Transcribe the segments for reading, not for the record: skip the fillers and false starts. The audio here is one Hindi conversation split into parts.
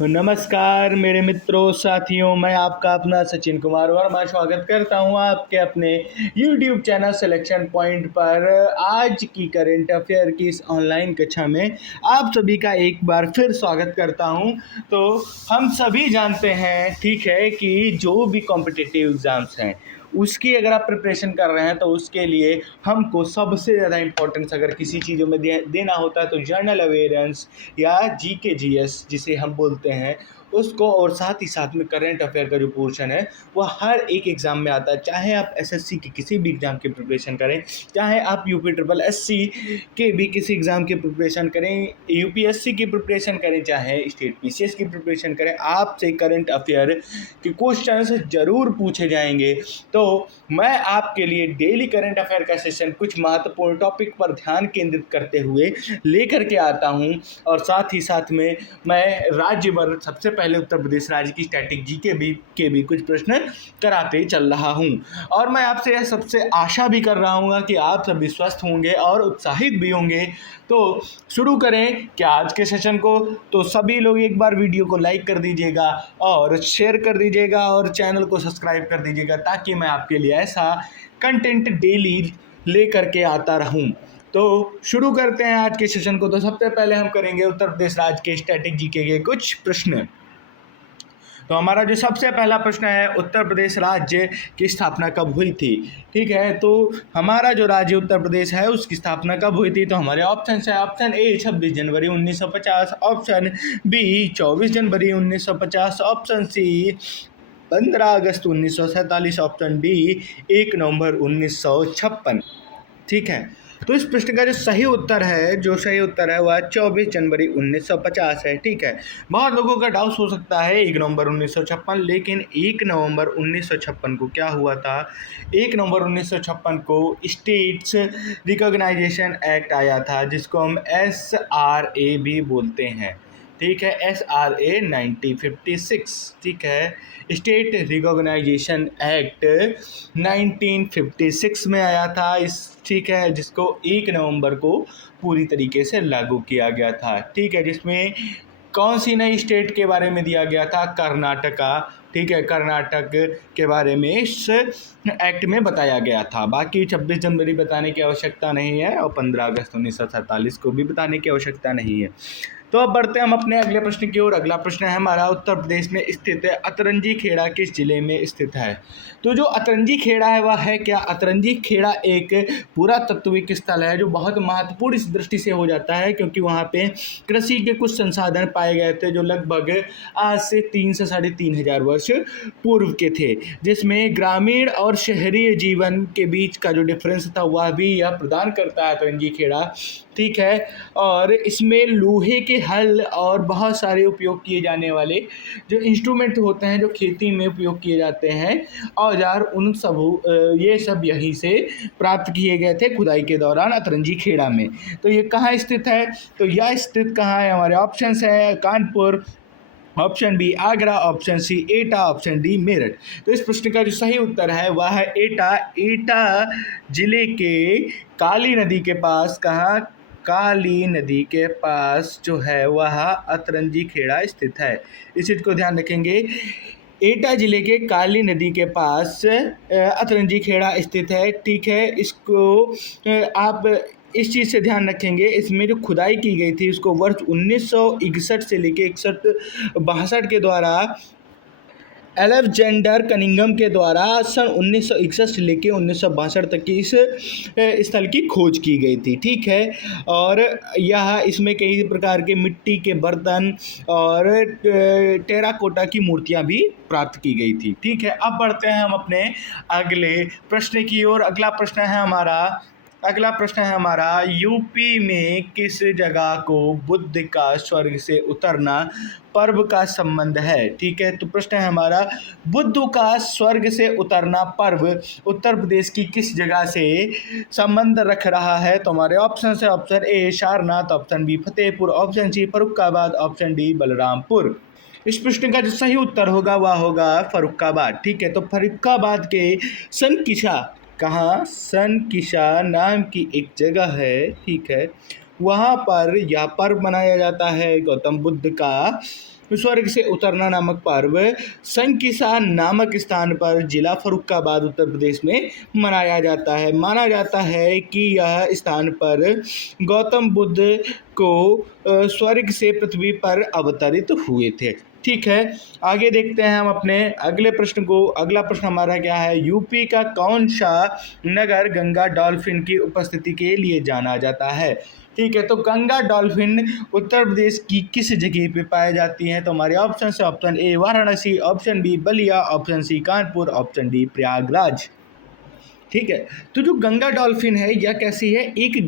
नमस्कार मेरे मित्रों साथियों, मैं आपका अपना सचिन कुमार वर्मा स्वागत करता हूं आपके अपने YouTube चैनल सिलेक्शन पॉइंट पर। आज की करंट अफेयर की इस ऑनलाइन कक्षा में आप सभी का एक बार फिर स्वागत करता हूं। तो हम सभी जानते हैं, ठीक है, कि जो भी कॉम्पिटिटिव एग्ज़ाम्स हैं उसकी अगर आप प्रिपरेशन कर रहे हैं तो उसके लिए हमको सबसे ज़्यादा इम्पोर्टेंस अगर किसी चीज़ों में देना होता है तो जनरल अवेयरेंस या जीके जीएस जिसे हम बोलते हैं उसको, और साथ ही साथ में करंट अफेयर का जो पोर्शन है वह हर एक एग्ज़ाम में आता है। चाहे आप एसएससी की किसी भी एग्ज़ाम की प्रिपरेशन करें, चाहे आप यूपी ट्रिपल एससी के भी किसी एग्ज़ाम की प्रिपरेशन करें, यूपीएससी की प्रिपरेशन करें, चाहे स्टेट पीसीएस की प्रिपरेशन करें, आपसे करंट अफेयर के क्वेश्चंस ज़रूर पूछे जाएंगे। तो मैं आपके लिए डेली करंट अफेयर का सेशन कुछ महत्वपूर्ण टॉपिक पर ध्यान केंद्रित करते हुए लेकर के आता हूं, और साथ ही साथ में मैं राज्य भर सबसे पहले उत्तर प्रदेश राज्य की स्टैटिक जीके के भी कुछ प्रश्न कराते चल रहा हूं। और मैं आपसे यह सबसे आशा भी कर रहा हूँ कि आप सभी स्वस्थ होंगे और उत्साहित भी होंगे। तो शुरू करें क्या आज के सेशन को। तो सभी लोग एक बार वीडियो को लाइक कर दीजिएगा और शेयर कर दीजिएगा और चैनल को सब्सक्राइब कर दीजिएगा, ताकि मैं आपके लिए ऐसा कंटेंट डेली लेकर के आता रहूं। तो शुरू करते हैं आज के सेशन को। तो सबसे पहले हम करेंगे उत्तर प्रदेश राज्य के स्टैटिक जीके के कुछ प्रश्न। तो हमारा जो सबसे पहला प्रश्न है, उत्तर प्रदेश राज्य की स्थापना कब हुई थी। ठीक है, तो हमारा जो राज्य उत्तर प्रदेश है उसकी स्थापना कब हुई थी। तो हमारे ऑप्शन है, ऑप्शन ए 26 जनवरी 1950, ऑप्शन बी 24 जनवरी 1950, ऑप्शन सी 15 अगस्त 1947, ऑप्शन डी 1 नवंबर 1956। ठीक है, तो इस प्रश्न का जो सही उत्तर है वह 24 जनवरी 1950 है। ठीक है, बहुत लोगों का डाउट हो सकता है 1 नवंबर 1956, लेकिन 1 नवंबर 1956 को क्या हुआ था। 1 नवंबर 1956 को स्टेट्स रिकॉग्नाइजेशन एक्ट आया था, जिसको हम SRA भी बोलते हैं। ठीक है, SRA 1956। ठीक है, स्टेट रिकॉग्नाइजेशन एक्ट 1956 में आया था ठीक है, जिसको 1 नवंबर को पूरी तरीके से लागू किया गया था। ठीक है, जिसमें कौन सी नई स्टेट के बारे में दिया गया था, कर्नाटका। ठीक है, कर्नाटक के बारे में इस एक्ट में बताया गया था। बाकी 26 जनवरी बताने की आवश्यकता नहीं है और 15 अगस्त 1947 को भी बताने की आवश्यकता नहीं है। तो अब बढ़ते हैं हम अपने अगले प्रश्न की ओर। अगला प्रश्न है हमारा, उत्तर प्रदेश में स्थित है अतरंजी खेड़ा किस जिले में स्थित है। तो जो अतरंजी खेड़ा है वह है क्या। अतरंजी खेड़ा एक पुरातत्विक स्थल है जो बहुत महत्वपूर्ण इस दृष्टि से हो जाता है क्योंकि वहाँ पे कृषि के कुछ संसाधन पाए गए थे जो लगभग आज से 3 से 3,500 वर्ष पूर्व के थे, जिसमें ग्रामीण और शहरी जीवन के बीच का जो डिफरेंस था वह भी यह प्रदान करता है अतरंजी खेड़ा। ठीक है, और इसमें लोहे के हल और बहुत सारे उपयोग किए जाने वाले जो इंस्ट्रूमेंट होते हैं जो खेती में उपयोग किए जाते हैं, औजार, उन सब ये सब यहीं से प्राप्त किए गए थे खुदाई के दौरान अतरंजी खेड़ा में। तो ये कहाँ स्थित है। तो यह स्थित कहाँ है, हमारे ऑप्शंस है Kanpur, option B Agra, option C Etah, option D Meerut. तो इस प्रश्न का जो सही उत्तर है वह है एटा। एटा जिले के काली नदी के पास, कहाँ, काली नदी के पास जो है वह अतरंजी खेड़ा स्थित है। इस चीज़ को ध्यान रखेंगे, एटा जिले के काली नदी के पास अतरंजी खेड़ा स्थित है। ठीक है, इसको आप इस चीज़ से ध्यान रखेंगे, इसमें जो खुदाई की गई थी उसको वर्ष 1961 से लेके 62 के द्वारा अलेक्जेंडर कनिंघम के द्वारा सन 1961 से लेके 1962 तक की इस स्थल की खोज की गई थी। ठीक है, और यह इसमें कई प्रकार के मिट्टी के बर्तन और टेराकोटा की मूर्तियां भी प्राप्त की गई थी। ठीक है, अब बढ़ते हैं हम अपने अगले प्रश्न की ओर। अगला प्रश्न है हमारा, यूपी में किस जगह को बुद्ध का स्वर्ग से उतरना पर्व का संबंध है। ठीक है, तो प्रश्न है हमारा, बुद्ध का स्वर्ग से उतरना पर्व उत्तर प्रदेश की किस जगह से संबंध रख रहा है। तो हमारे ऑप्शन है, option A Sarnath, option B Fatehpur, option C Farrukhabad, option D Balrampur. इस प्रश्न का जो सही उत्तर होगा वह होगा फर्रुखाबाद। ठीक है, तो फर्रुखाबाद के सनकिशा, कहाँ, सनकिशा नाम की एक जगह है। ठीक है, वहाँ पर यह पर्व मनाया जाता है गौतम बुद्ध का स्वर्ग से उतरना नामक पर्व संकिसा नामक स्थान पर जिला फर्रुखाबाद उत्तर प्रदेश में मनाया जाता है। माना जाता है कि यह स्थान पर गौतम बुद्ध को स्वर्ग से पृथ्वी पर अवतरित हुए थे। ठीक है, आगे देखते हैं हम अपने अगले प्रश्न को। अगला प्रश्न हमारा क्या है, यूपी का कौन सा नगर गंगा डॉल्फिन की उपस्थिति के लिए जाना जाता है। ठीक है, तो गंगा डॉल्फिन उत्तर प्रदेश की किस जगह पे पाई जाती है। तो हमारे ऑप्शन है, option A Varanasi, option B Ballia, option C Kanpur, option D Prayagraj. ठीक है, तो जो गंगा डॉल्फिन है यह कैसी है, एक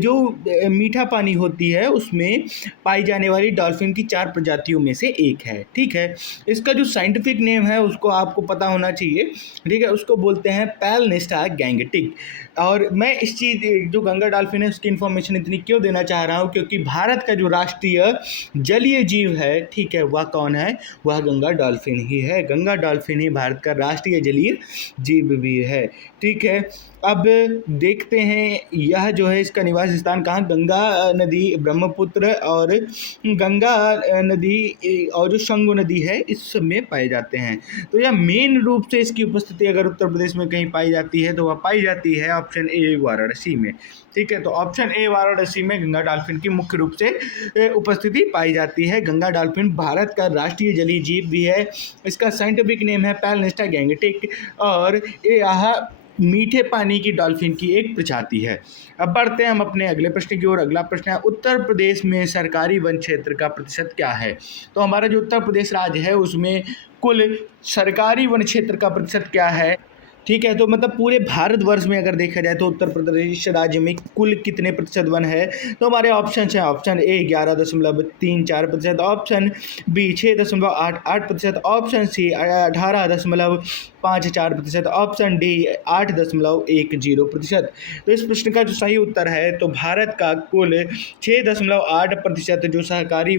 जो मीठा पानी होती है उसमें पाई जाने वाली डॉल्फिन की 4 प्रजातियों में से एक है। ठीक है, इसका जो साइंटिफिक नेम है उसको आपको पता होना चाहिए। ठीक है, उसको बोलते हैं पैलनेस्टा गैंगटिक। और मैं इस चीज़ जो गंगा डॉल्फिन है उसकी इन्फॉर्मेशन इतनी क्यों देना चाह रहा हूँ, क्योंकि भारत का जो राष्ट्रीय जलीय जीव है, ठीक है, वह कौन है, वह गंगा डॉल्फिन ही है। गंगा डॉल्फिन ही भारत का राष्ट्रीय जलीय जीव भी है। ठीक है, अब देखते हैं यह जो है इसका निवास स्थान कहाँ, गंगा नदी, ब्रह्मपुत्र और गंगा नदी और जो शंगु नदी है इस सब में पाए जाते हैं। तो यह मेन रूप से इसकी उपस्थिति अगर उत्तर प्रदेश में कहीं पाई जाती है तो वह पाई जाती है ऑप्शन ए वाराणसी में। ठीक है, तो ऑप्शन ए वाराणसी में गंगा डॉल्फिन की मुख्य रूप से उपस्थिति पाई जाती है। गंगा डॉल्फिन भारत का राष्ट्रीय जलीय जीव भी है। इसका साइंटिफिक नेम है पैलनेस्टा गैंगटिक और यह मीठे पानी की डॉल्फिन की एक प्रजाति है। अब बढ़ते हैं हम अपने अगले प्रश्न की ओर। अगला प्रश्न है, उत्तर प्रदेश में सरकारी वन क्षेत्र का प्रतिशत क्या है। तो हमारा जो उत्तर प्रदेश राज्य है उसमें कुल सरकारी वन क्षेत्र का प्रतिशत क्या है। ठीक है, तो मतलब पूरे भारतवर्ष में अगर देखा जाए तो उत्तर प्रदेश राज्य में कुल कितने प्रतिशत वन है। तो हमारे ऑप्शन हैं, option A 11.34%, option B 6.88%, option C 18.54%, option D 8.10%। तो इस प्रश्न का जो सही उत्तर है तो भारत का कुल 6.8% जो सरकारी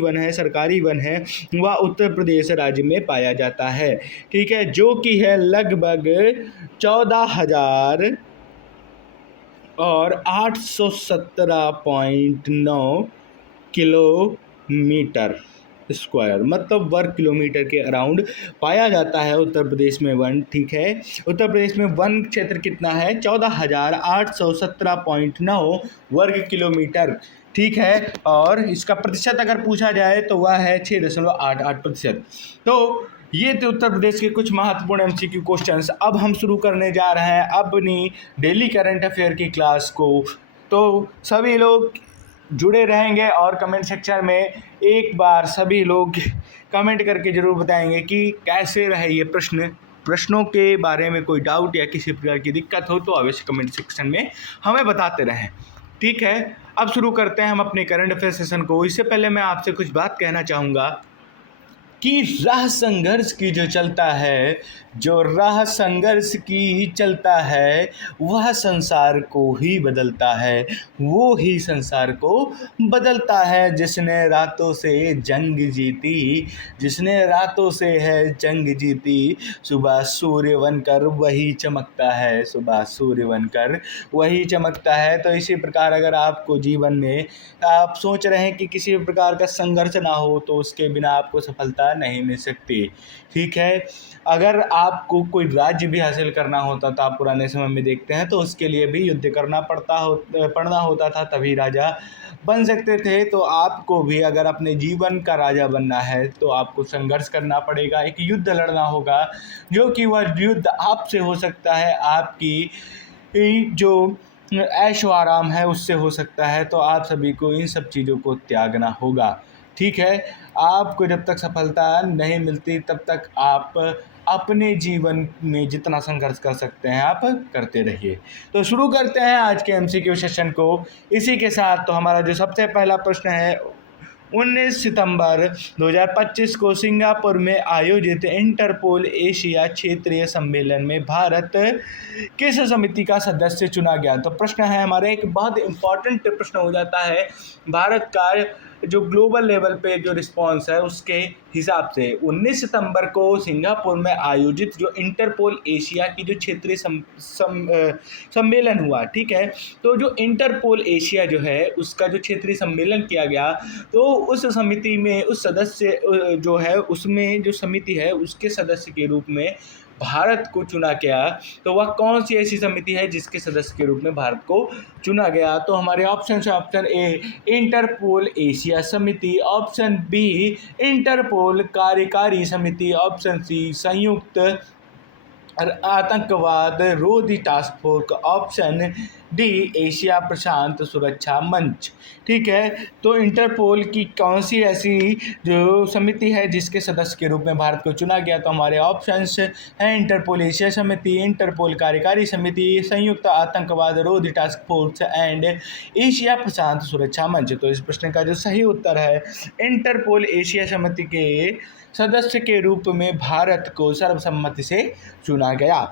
वन है वह उत्तर प्रदेश राज्य में पाया जाता है। ठीक है, जो कि है लगभग 14,000 और 817.9 किलोमीटर स्क्वायर, मतलब वर्ग किलोमीटर के अराउंड पाया जाता है उत्तर प्रदेश में वन। ठीक है, उत्तर प्रदेश में वन क्षेत्र कितना है, 14,817.9 वर्ग किलोमीटर। ठीक है, और इसका प्रतिशत अगर पूछा जाए तो वह है 6.88%। तो ये थे उत्तर प्रदेश के कुछ महत्वपूर्ण एमसीक्यू क्वेश्चंस। अब हम शुरू करने जा रहे हैं अपनी डेली करंट अफेयर की क्लास को। तो सभी लोग जुड़े रहेंगे और कमेंट सेक्शन में एक बार सभी लोग कमेंट करके ज़रूर बताएंगे कि कैसे रहे ये प्रश्नों के बारे में कोई डाउट या किसी प्रकार की दिक्कत हो तो अवश्य कमेंट सेक्शन में हमें बताते रहें। ठीक है, अब शुरू करते हैं हम अपने करंट अफेयर सेशन को। इससे पहले मैं आपसे कुछ बात कहना चाहूँगा कि राह संघर्ष की जो चलता है, जो राह संघर्ष की चलता है वह संसार को ही बदलता है, वो ही संसार को बदलता है। जिसने रातों से जंग जीती, जिसने रातों से है जंग जीती, सुबह सूर्य बनकर वही चमकता है, सुबह सूर्य बनकर वही चमकता है। तो इसी प्रकार अगर आपको जीवन में आप सोच रहे हैं कि किसी भी प्रकार का संघर्ष ना हो तो उसके बिना आपको सफलता नहीं मिल सकती। ठीक है, अगर आपको कोई राज्य भी हासिल करना होता तो आप पुराने समय में देखते हैं तो उसके लिए भी युद्ध करना पड़ना होता था, तभी राजा बन सकते थे। तो आपको भी अगर अपने जीवन का राजा बनना है तो आपको संघर्ष करना पड़ेगा, एक युद्ध लड़ना होगा, जो कि वह युद्ध आपसे हो सकता है, आपकी जो ऐशो आराम है उससे हो सकता है। तो आप सभी को इन सब चीज़ों को त्यागना होगा। ठीक है, आपको जब तक सफलता नहीं मिलती तब तक आप अपने जीवन में जितना संघर्ष कर सकते हैं आप करते रहिए। तो शुरू करते हैं आज के एमसीक्यू सेशन को इसी के साथ। तो हमारा जो सबसे पहला प्रश्न है, 19 सितंबर 2025 को सिंगापुर में आयोजित इंटरपोल एशिया क्षेत्रीय सम्मेलन में भारत किस समिति का सदस्य चुना गया। तो प्रश्न है हमारे एक बहुत इम्पॉर्टेंट प्रश्न हो जाता है, भारत का जो ग्लोबल लेवल पे जो रिस्पॉन्स है उसके हिसाब से 19 सितंबर को सिंगापुर में आयोजित जो इंटरपोल एशिया की जो क्षेत्रीय सम्मेलन हुआ, ठीक है। तो जो इंटरपोल एशिया जो है उसका जो क्षेत्रीय सम्मेलन किया गया, तो उस समिति में उस सदस्य जो है उसमें जो समिति है उसके सदस्य के रूप में भारत को चुना गया। तो वह कौन सी ऐसी समिति है जिसके सदस्य के रूप में भारत को चुना गया? तो हमारे ऑप्शन है ऑप्शन ए इंटरपोल एशिया समिति, ऑप्शन बी इंटरपोल कार्यकारी समिति, ऑप्शन सी संयुक्त आतंकवाद रोधी task force, option D Asia प्रशांत सुरक्षा मंच। ठीक है, तो इंटरपोल की कौन सी ऐसी जो समिति है जिसके सदस्य के रूप में भारत को चुना गया? तो हमारे ऑप्शंस हैं इंटरपोल एशिया समिति, इंटरपोल कार्यकारी समिति, संयुक्त आतंकवाद रोधी टास्क फोर्स एंड एशिया प्रशांत सुरक्षा मंच। तो इस प्रश्न का जो सही उत्तर है इंटरपोल एशिया समिति के सदस्य के रूप में भारत को सर्वसम्मति से चुना गया।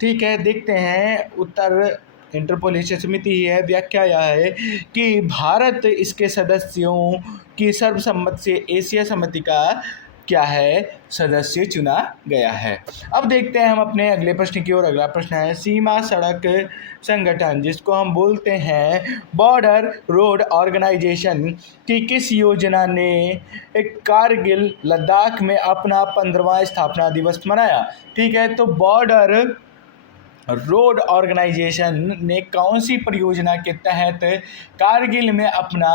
ठीक है, देखते हैं उत्तर। इंटरपोल एशिया समिति ही है। व्याख्या यह है कि भारत इसके सदस्यों की सर्वसम्मति से एशिया समिति का क्या है सदस्य चुना गया है। अब देखते हैं हम अपने अगले प्रश्न की ओर। अगला प्रश्न है सीमा सड़क संगठन, जिसको हम बोलते हैं बॉर्डर रोड ऑर्गेनाइजेशन, की किस योजना ने कारगिल लद्दाख में अपना 15वां स्थापना दिवस मनाया? ठीक है, तो बॉर्डर रोड ऑर्गेनाइजेशन ने कौन सी परियोजना के तहत कारगिल में अपना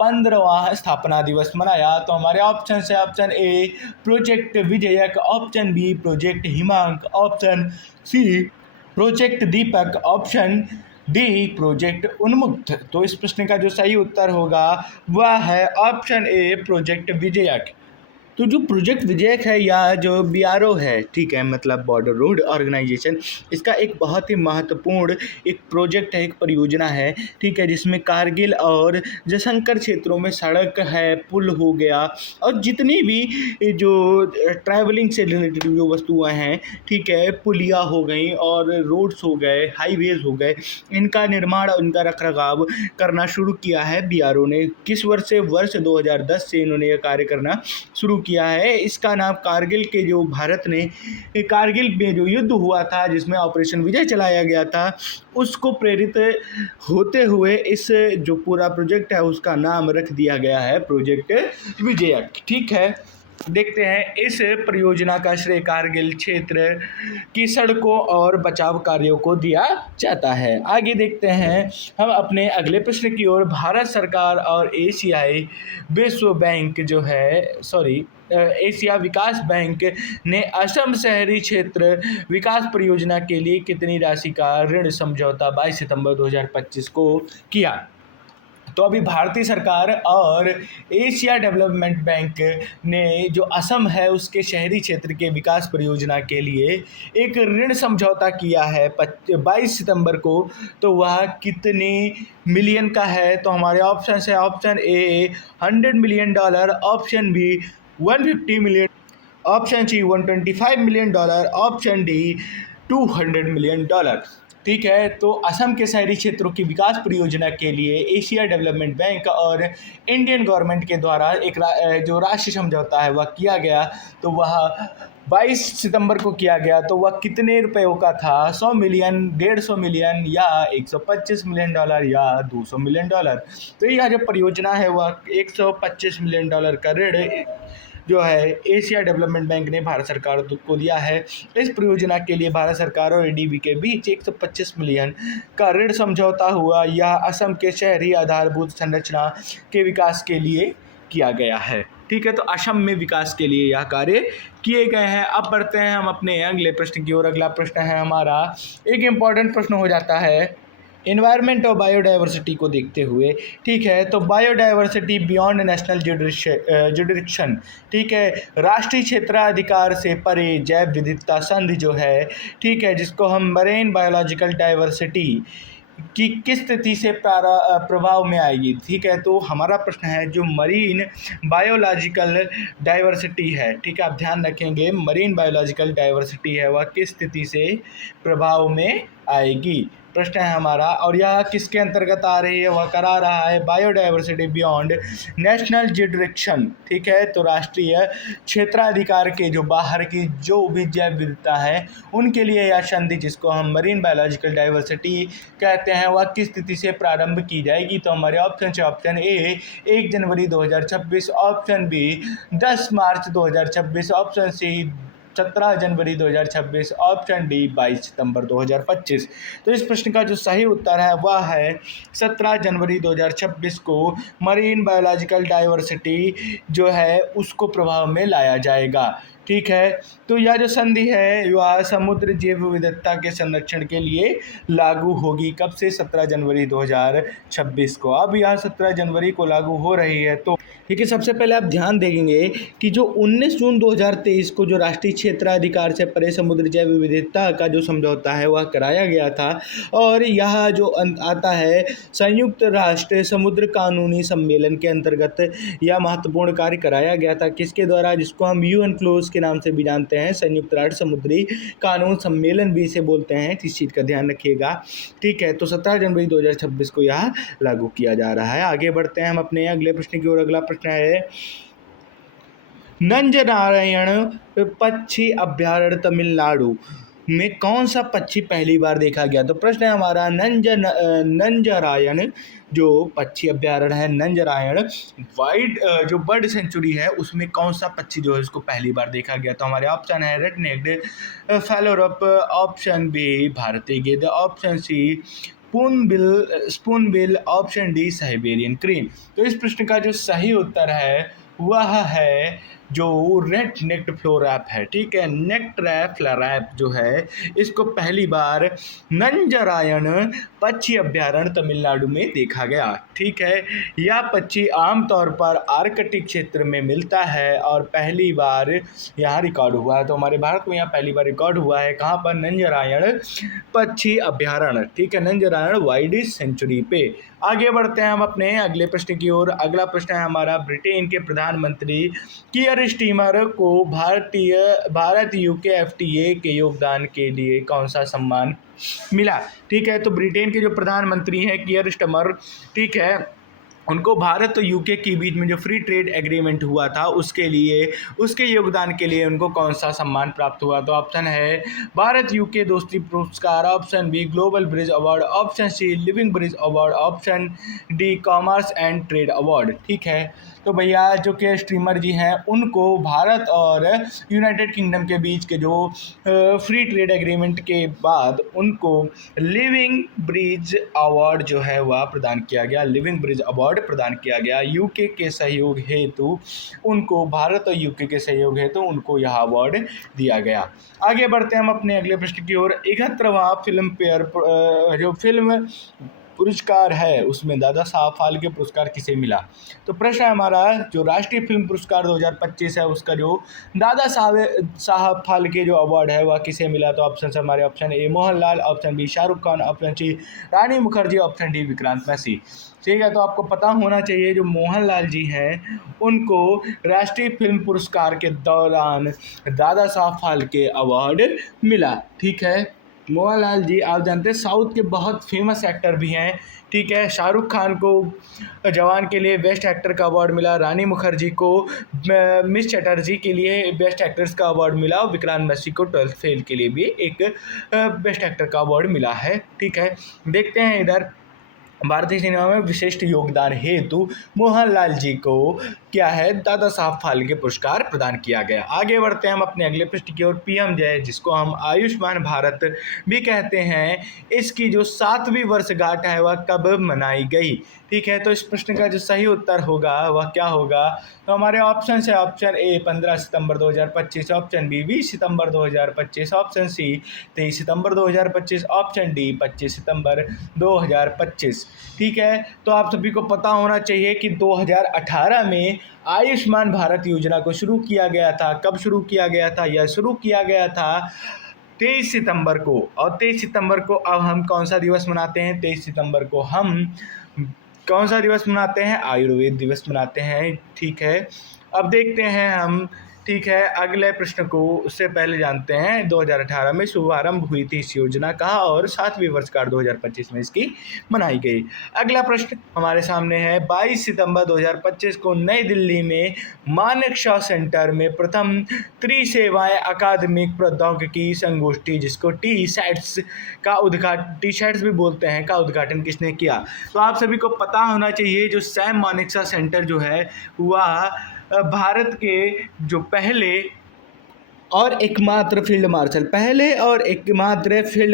15वां स्थापना दिवस मनाया? तो हमारे ऑप्शन है ऑप्शन ए प्रोजेक्ट विजयक, ऑप्शन बी प्रोजेक्ट हिमांक, ऑप्शन सी प्रोजेक्ट दीपक, ऑप्शन डी प्रोजेक्ट उन्मुक्त। तो इस प्रश्न का जो सही उत्तर होगा वह है ऑप्शन ए प्रोजेक्ट विजयक। तो जो प्रोजेक्ट विजयक है या जो BRO है, ठीक है, मतलब बॉर्डर रोड ऑर्गेनाइजेशन, इसका एक बहुत ही महत्वपूर्ण एक प्रोजेक्ट है, एक परियोजना है, ठीक है, जिसमें कारगिल और जयशंकर क्षेत्रों में सड़क है, पुल हो गया और जितनी भी जो ट्रैवलिंग से रिलेटेड जो वस्तुएं हैं, ठीक है, पुलिया हो गई और रोड्स हो गए, हाईवेज हो गए, इनका निर्माण और इनका रखरखाव करना शुरू किया है BRO ने। किस वर्ष से? वर्ष 2010 से इन्होंने यह कार्य करना शुरू किया है। इसका नाम कारगिल के जो भारत ने कारगिल में जो युद्ध हुआ था जिसमें ऑपरेशन विजय चलाया गया था, उसको प्रेरित होते हुए इस जो पूरा प्रोजेक्ट है उसका नाम रख दिया गया है प्रोजेक्ट विजयक। ठीक है, देखते हैं इस परियोजना का श्रेय कारगिल क्षेत्र की सड़कों और बचाव कार्यों को दिया जाता है। आगे देखते हैं हम अपने अगले प्रश्न की ओर। भारत सरकार और एशियाई विश्व बैंक जो है एशिया विकास बैंक ने असम शहरी क्षेत्र विकास परियोजना के लिए कितनी राशि का ऋण समझौता 22 सितंबर 2025 को किया? तो अभी भारतीय सरकार और एशिया डेवलपमेंट बैंक ने जो असम है उसके शहरी क्षेत्र के विकास परियोजना के लिए एक ऋण समझौता किया है 22 सितंबर को। तो वह कितने मिलियन का है? तो हमारे ऑप्शन है option A $100 million, option B 150 million, option C 125 million dollar, option D 200 million dollar. ठीक है, तो असम के शहरी क्षेत्रों की विकास परियोजना के लिए एशिया डेवलपमेंट बैंक और इंडियन गवर्नमेंट के द्वारा एक जो राशि समझौता है वह किया गया। तो वह 22 सितंबर को किया गया। तो वह कितने रुपयों का था? 100 मिलियन, 150 मिलियन या 125 मिलियन डॉलर या 200 मिलियन डॉलर? तो यह जो परियोजना है वह 125 मिलियन डॉलर का ऋण जो है एशिया डेवलपमेंट बैंक ने भारत सरकार को दिया है। इस परियोजना के लिए भारत सरकार और ADB के बीच 125 मिलियन का ऋण समझौता हुआ। यह असम के शहरी आधारभूत संरचना के विकास के लिए किया गया है। ठीक है, तो असम में विकास के लिए यह कार्य किए गए हैं। अब बढ़ते हैं हम अपने अगले प्रश्न की ओर। अगला प्रश्न है हमारा एक इम्पॉर्टेंट प्रश्न हो जाता है इन्वायरमेंट और बायोडाइवर्सिटी को देखते हुए। ठीक है, तो बायोडाइवर्सिटी बियॉन्ड नेशनल जुडिक्शन, ठीक है, राष्ट्रीय क्षेत्राधिकार से परे जैव विविधता संधि जो है, ठीक है, जिसको हम मरीन बायोलॉजिकल डाइवर्सिटी की किस स्थिति से प्रभाव में आएगी? ठीक है, तो हमारा प्रश्न है जो मरीन बायोलॉजिकल डाइवर्सिटी है, ठीक है, आप ध्यान रखेंगे मरीन बायोलॉजिकल डाइवर्सिटी है वह किस स्थिति से प्रभाव में आएगी। प्रश्न है हमारा, और यह किसके अंतर्गत आ रही है, वह करा रहा है बायोडाइवर्सिटी बियॉन्ड नेशनल जुरिडिक्शन। ठीक है, तो राष्ट्रीय क्षेत्राधिकार के जो बाहर की जो भी जैव विविधता है उनके लिए यह संधि, जिसको हम मरीन बायोलॉजिकल डाइवर्सिटी कहते हैं, वह किस तिथि से प्रारंभ की जाएगी। तो हमारे ऑप्शन है ऑप्शन ए 1 जनवरी 2026, ऑप्शन बी 10 मार्च 2026, ऑप्शन सी 17 जनवरी 2026, ऑप्शन डी 22 सितंबर 2025। तो इस प्रश्न का जो सही उत्तर है वह है 17 जनवरी 2026 को मरीन बायोलॉजिकल डाइवर्सिटी जो है उसको प्रभाव में लाया जाएगा। ठीक है, तो यह जो संधि है वह समुद्र जैव विविधता के संरक्षण के लिए लागू होगी। कब से? 17 जनवरी 2026 को। अब यह 17 जनवरी को लागू हो रही है। तो ठीक है, सबसे पहले आप ध्यान देंगे कि जो 19 जून 2023 को जो राष्ट्रीय क्षेत्राधिकार से परे समुद्र जैव विविधता का जो समझौता है वह कराया गया था, और यह जो आता है संयुक्त राष्ट्र समुद्र कानूनी सम्मेलन के अंतर्गत यह महत्वपूर्ण कार्य कराया गया था। किसके द्वारा? जिसको हम यूएन क्लोज के नाम से भी जानते हैं, संयुक्त राष्ट्र समुद्री कानून सम्मेलन भी इसे बोलते हैं। इस चीज़ का ध्यान रखिएगा। ठीक है, तो 17 जनवरी 2026 को यह लागू किया जा रहा है। आगे बढ़ते हैं हम अपने अगले प्रश्न की ओर। अगला प्रश्न है, नंजरायण पक्षी अभ्यारण्य तमिलनाडु में कौन सा पक्षी पहली बार देखा गया? तो प्रश्न है हमारा, नंजरायण जो पक्षी अभ्यारण्य है, नंजरायण वाइल्ड जो बर्ड सेंचुरी है, उसमें कौन सा पक्षी जो है उसको पहली बार देखा गया? तो हमारे ऑप्शन है रेड नेक्ड फैलोरप, ऑप्शन बी भारतीय गिद्ध, option C spoonbill, option D Siberian crane. तो इस प्रश्न का जो सही उत्तर है वह है जो रेड नेक्ड फ्लोरैप है। ठीक है, नेक्ड फ्लोरैप जो है इसको पहली बार नंजरायण पक्षी अभ्यारण्य तमिलनाडु में देखा गया। ठीक है, यह पक्षी आमतौर पर आर्कटिक क्षेत्र में मिलता है और पहली बार यहाँ रिकॉर्ड हुआ है। तो हमारे भारत में यहाँ पहली बार रिकॉर्ड हुआ है। कहाँ पर? नंजरायण पक्षी अभ्यारण्य। ठीक है, नंजरायण वाइल्ड सेंचुरी पे। आगे बढ़ते हैं हम अपने अगले प्रश्न की ओर। अगला प्रश्न है हमारा, ब्रिटेन के प्रधानमंत्री कियर स्टीमर को भारत यूके एफटीए के योगदान के लिए कौन सा सम्मान मिला? ठीक है, तो ब्रिटेन के जो प्रधानमंत्री हैं कियर स्टीमर, ठीक है, उनको भारत और यूके के बीच में जो फ्री ट्रेड एग्रीमेंट हुआ था उसके लिए, उसके योगदान के लिए उनको कौन सा सम्मान प्राप्त हुआ? तो ऑप्शन है भारत यूके दोस्ती पुरस्कार, option B global bridge award, option C living bridge award, option D commerce and trade award. ठीक है, तो भैया जो के स्ट्रीमर जी हैं उनको भारत और यूनाइटेड किंगडम के बीच के जो फ्री ट्रेड एग्रीमेंट के बाद उनको लिविंग ब्रिज अवार्ड जो है वह प्रदान किया गया, लिविंग ब्रिज अवार्ड प्रदान किया गया। यूके के सहयोग हेतु उनको, भारत और यूके के सहयोग हेतु उनको यह अवार्ड दिया गया। आगे बढ़ते हैं हम अपने अगले प्रश्न की ओर। 71वां फिल्म फेयर जो फिल्म पुरस्कार है उसमें दादा साहब फाल्के पुरस्कार किसे मिला? तो प्रश्न है हमारा, जो राष्ट्रीय फिल्म पुरस्कार 2025 है उसका जो दादा साहब फाल्के जो अवार्ड है वह किसे मिला? तो ऑप्शन है हमारे, option A Mohanlal, option B Shahrukh Khan, option C Rani Mukherjee, option D Vikrant Massey. ठीक है, तो आपको पता होना चाहिए जो मोहनलाल जी हैं उनको राष्ट्रीय फिल्म पुरस्कार के दौरान दादा साहब फाल्के अवार्ड मिला। ठीक है, मोहनलाल जी आप जानते हैं साउथ के बहुत फेमस एक्टर भी हैं। ठीक है, शाहरुख खान को जवान के लिए बेस्ट एक्टर का अवार्ड मिला, रानी मुखर्जी को मिस चटर्जी के लिए बेस्ट एक्ट्रेस का अवार्ड मिला, और विक्रांत मैसी को 12th फेल के लिए भी एक बेस्ट एक्टर का अवार्ड मिला है। ठीक है, देखते हैं इधर भारतीय सिनेमा में विशिष्ट योगदान हेतु मोहनलाल जी को क्या है, दादा साहब फाल्के पुरस्कार प्रदान किया गया। आगे बढ़ते हैं हम अपने अगले प्रश्न की ओर। पीएम जय, जिसको हम आयुष्मान भारत भी कहते हैं, इसकी जो 7वीं वर्षगांठ है वह कब मनाई गई? ठीक है, तो इस प्रश्न का जो सही उत्तर होगा वह क्या होगा? तो हमारे ऑप्शन है, ऑप्शन ए 15 सितंबर 2025, ऑप्शन बी 20 सितंबर 2025, ऑप्शन सी 23 सितंबर 2025, ऑप्शन डी 25 सितंबर 2025। ठीक है, तो आप सभी को पता होना चाहिए कि 2018 में आयुष्मान भारत योजना को शुरू किया गया था। कब शुरू किया गया था? यह शुरू किया गया था 23 सितंबर को। और 23 सितंबर को अब हम कौन सा दिवस मनाते हैं? 23 सितंबर को हम कौन सा दिवस मनाते हैं? आयुर्वेद दिवस मनाते हैं। ठीक है, अब देखते हैं हम ठीक है, अगले प्रश्न को उससे पहले जानते हैं 2018 में शुभारंभ हुई थी इस योजना का और 7वीं वर्षगांठ 2025 में इसकी मनाई गई। अगला प्रश्न हमारे सामने है 22 सितंबर 2025 को नई दिल्ली में मानेकशॉ सेंटर में प्रथम त्रिसेवाएं अकादमिक प्रौद्योगिकी संगोष्ठी जिसको टी शैट्स भी बोलते हैं का उद्घाटन किसने किया? तो आप सभी को पता होना चाहिए जो सैम मानेकशॉ सेंटर जो है वह भारत के जो पहले और एकमात्र फील्ड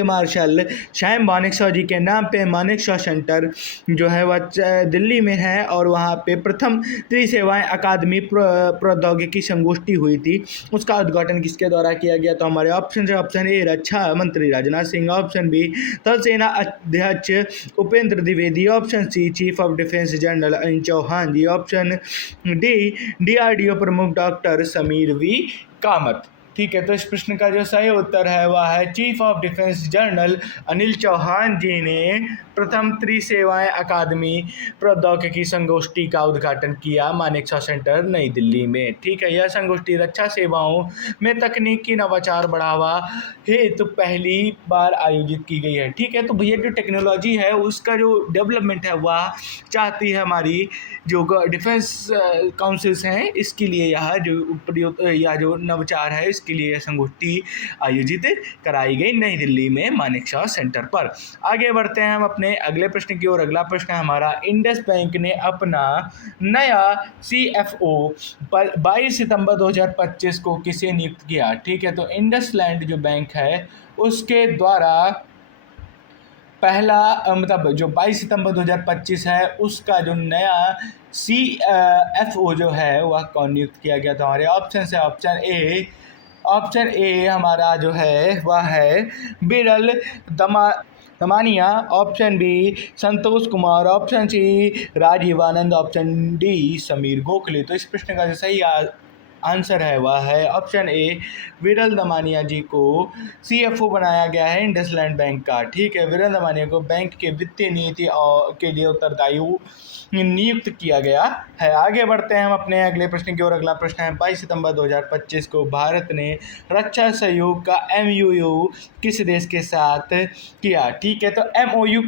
मार्शल सैम मानेकशॉ जी के नाम पे मानेकशॉ सेंटर जो है वह दिल्ली में है और वहाँ पे प्रथम त्रिसेवाएं अकादमी प्रौद्योगिकी संगोष्ठी हुई थी। उसका उद्घाटन किसके द्वारा किया गया? तो हमारे ऑप्शन है ऑप्शन ए रक्षा मंत्री राजनाथ सिंह, ऑप्शन बी थल सेना अध्यक्ष Upendra Dwivedi, option C chief of defence general Anil Chauhan ji, option D DRDO प्रमुख डॉक्टर समीर वी कामत। ठीक है, तो इस प्रश्न का जो सही उत्तर है वह है chief of defence general Anil Chauhan ji ने प्रथम त्रिसेवाएं अकादमी प्रौद्योगिकी संगोष्ठी का उद्घाटन किया मानेकशॉ सेंटर नई दिल्ली में। ठीक है, यह संगोष्ठी रक्षा सेवाओं में तकनीकी नवाचार बढ़ावा हेतु पहली बार आयोजित की गई है। ठीक है, तो भैया जो टेक्नोलॉजी है उसका जो डेवलपमेंट है वह चाहती है हमारी जो डिफेंस काउंसिल्स हैं इसके लिए यह जो नवाचार है इसके लिए यह संगोष्ठी आयोजित कराई गई नई दिल्ली में मानेकशॉ सेंटर पर। आगे बढ़ते हैं हम अपने अगले प्रश्न की ओर। अगला प्रश्न है हमारा इंडस बैंक ने अपना नया CFO 22 सितंबर 2025 को किसे नियुक्त किया? ठीक है, तो इंडस लैंड जो बैंक है उसके द्वारा पहला मतलब जो 22 सितंबर 2025 है उसका जो नया CFO जो है वह कौन नियुक्त किया गया? तो हमारे ऑप्शन है ऑप्शन ए हमारा जो है वह है बिरल Damania, option B Santosh Kumar, option C Rajiv आनंद, ऑप्शन डी समीर गोखले। तो इस प्रश्न का जो सही आंसर है वह है ऑप्शन ए विरल दमानिया जी को CFO बनाया गया है इंडसलैंड बैंक का। ठीक है, विरल दमानिया को बैंक के वित्तीय नीति के लिए उत्तरदायी नियुक्त किया गया है। आगे बढ़ते हैं हम अपने अगले प्रश्न की ओर। अगला प्रश्न है 22 सितंबर 2025 को भारत ने रक्षा सहयोग का MOU किस देश के साथ किया? ठीक है, तो MOU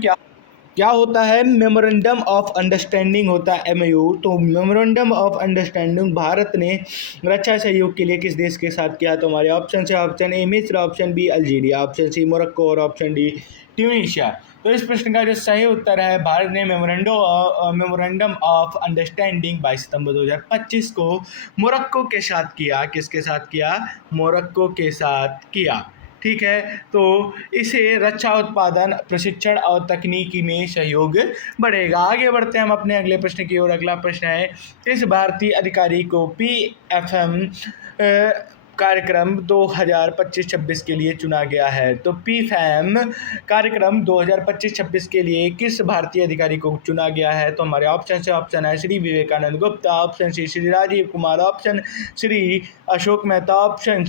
क्या होता है? मेमोरेंडम ऑफ अंडरस्टैंडिंग होता है MOU। तो मेमोरेंडम ऑफ अंडरस्टैंडिंग भारत ने रक्षा सहयोग के लिए किस देश के साथ किया? तो हमारे ऑप्शन है ऑप्शन ए मिस्र, option B Algeria, option C Morocco और ऑप्शन डी ट्यूनीशिया। तो इस प्रश्न का जो सही उत्तर है भारत ने मेमोरेंडम ऑफ अंडरस्टैंडिंग 22 सितंबर 2025 को मोरक्को के साथ किया। किसके साथ किया? मोरक्को के साथ किया। ठीक है, तो इसे रक्षा उत्पादन प्रशिक्षण और तकनीकी में सहयोग बढ़ेगा। आगे बढ़ते हैं हम अपने अगले प्रश्न की ओर। अगला प्रश्न है इस भारतीय अधिकारी को PFM कार्यक्रम 2025-26 के लिए चुना गया है। तो PFM कार्यक्रम 2025-26 के लिए किस भारतीय अधिकारी को चुना गया है? तो हमारे ऑप्शन है Shri Vivekanand Gupta, option C Shri Rajiv Kumar, option Shri Ashok Mehta, option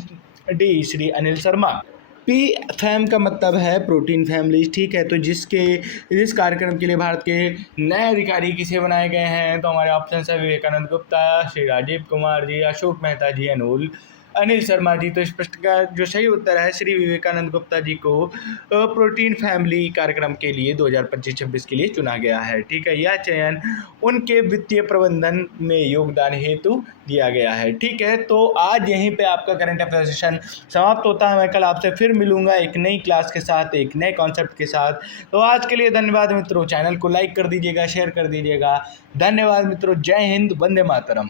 D Shri Anil Sharma. PFM का मतलब है प्रोटीन फैमिली। ठीक है, तो जिस कार्यक्रम के लिए भारत के नए अधिकारी किसे बनाए गए हैं? तो हमारे ऑप्शन है विवेकानंद गुप्ता, श्री राजीव कुमार जी, अशोक मेहता जी, अनिल शर्मा जी। तो इस प्रश्न का जो सही उत्तर है श्री विवेकानंद गुप्ता जी को प्रोटीन फैमिली कार्यक्रम के लिए 2025-26 के लिए चुना गया है। ठीक है, यह चयन उनके वित्तीय प्रबंधन में योगदान हेतु दिया गया है। ठीक है, तो आज यहीं पे आपका करंट अफेयर सेशन समाप्त होता है। मैं कल आपसे फिर मिलूंगा एक नई क्लास के साथ, एक नए कॉन्सेप्ट के साथ। तो आज के लिए धन्यवाद मित्रों। चैनल को लाइक कर दीजिएगा, शेयर कर दीजिएगा। धन्यवाद मित्रों। जय हिंद, वंदे मातरम।